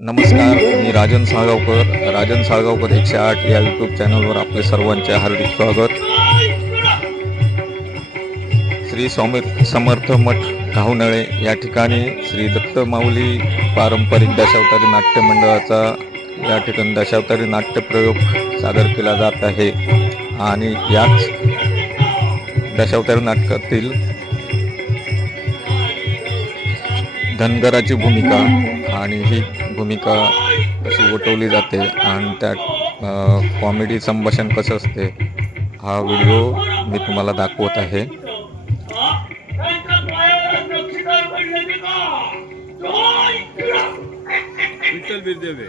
नमस्कार मी राजन साळगावकर. राजन साळगावकर एकशे आठ या यूट्यूब चॅनलवर आपले सर्वांचे हार्दिक स्वागत. श्री स्वामी समर्थ मठ घावनळे या ठिकाणी श्री दत्त माऊली पारंपरिक दशावतारी नाट्य मंडळाचा या ठिकाणी दशावतारी नाट्य प्रयोग सादर केला जात आहे. आणि याच दशावतारी नाटकातील धनगराची भूमिका आणि ही भूमिका कशी गोठवली जाते आणि त्यात कॉमेडी संभाषण कसं असते हा व्हिडिओ मी तुम्हाला दाखवत आहे. विठ्ठल बिरदेवे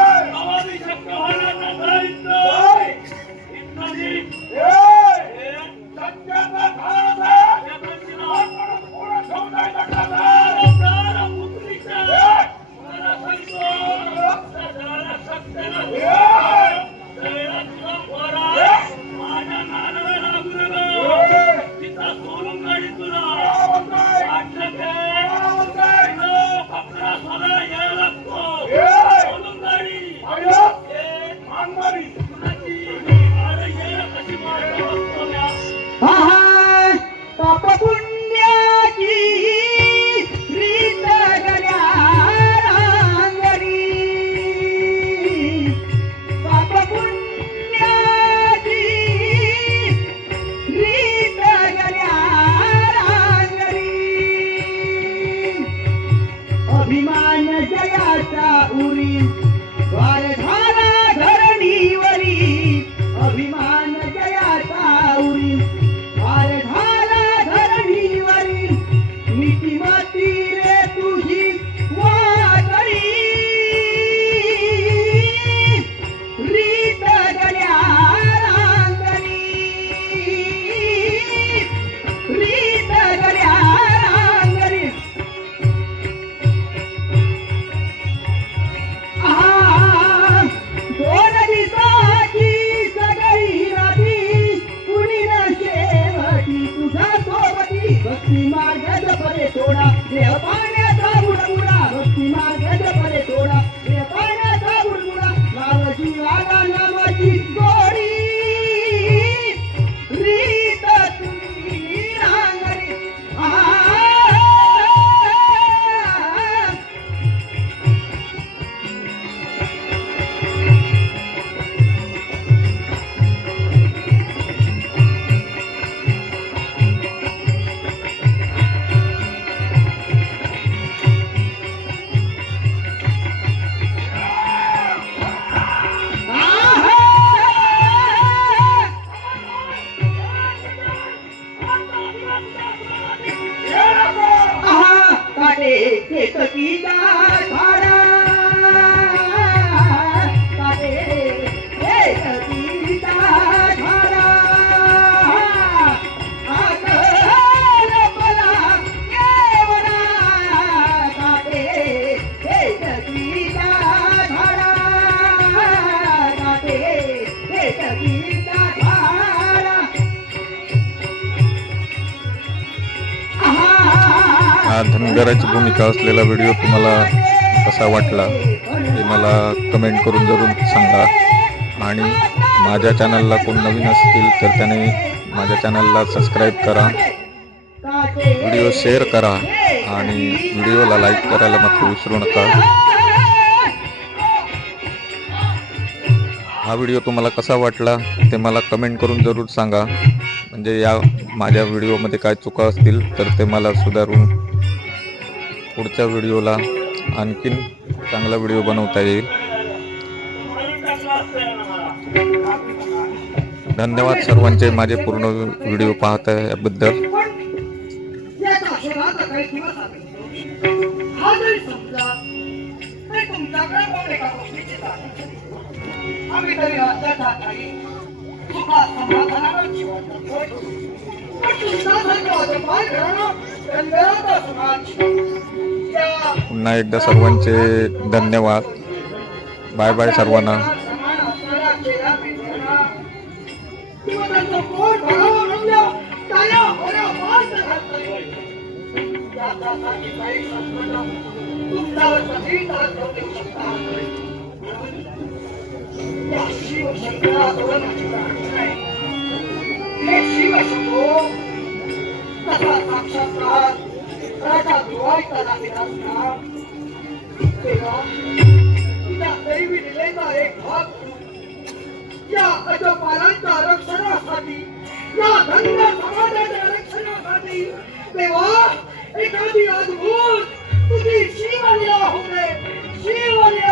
Amari. हा धनगराची भूमिका असलेला व्हिडिओ तुम्हाला कसा वाटला ते मला कमेंट करून जरूर सांगा. आणि माझ्या चॅनलला कोण नवीन असतील तर त्याने माझ्या चॅनलला सबस्क्राईब करा व्हिडिओ शेअर करा आणि व्हिडिओला लाईक करायला मात्र विसरू नका. हा व्हिडिओ तुम्हाला कसा वाटला ते मला कमेंट करून जरूर सांगा. म्हणजे या माझ्या व्हिडिओमध्ये काय चुका असतील तर ते मला सुधारून पुढच्या व्हिडिओला आणखीन चांगला व्हिडिओ बनवता येईल. धन्यवाद सर्वांचे माझे पूर्ण व्हिडिओ पाहता याबद्दल. याचा पुन्हा एकदा सर्वांचे धन्यवाद. बाय बाय सर्वांना. शिवशंभो, साक्षात्कार रक्ताचा दिवाळीचा असणार तेव्हा तुझ्या या अजपालांच्या आरक्षणासाठी या धन्य समाजाच्या आरक्षणासाठी तेव्हा एखादी अद्भुत तुझी शिवलीला होते शिवलीला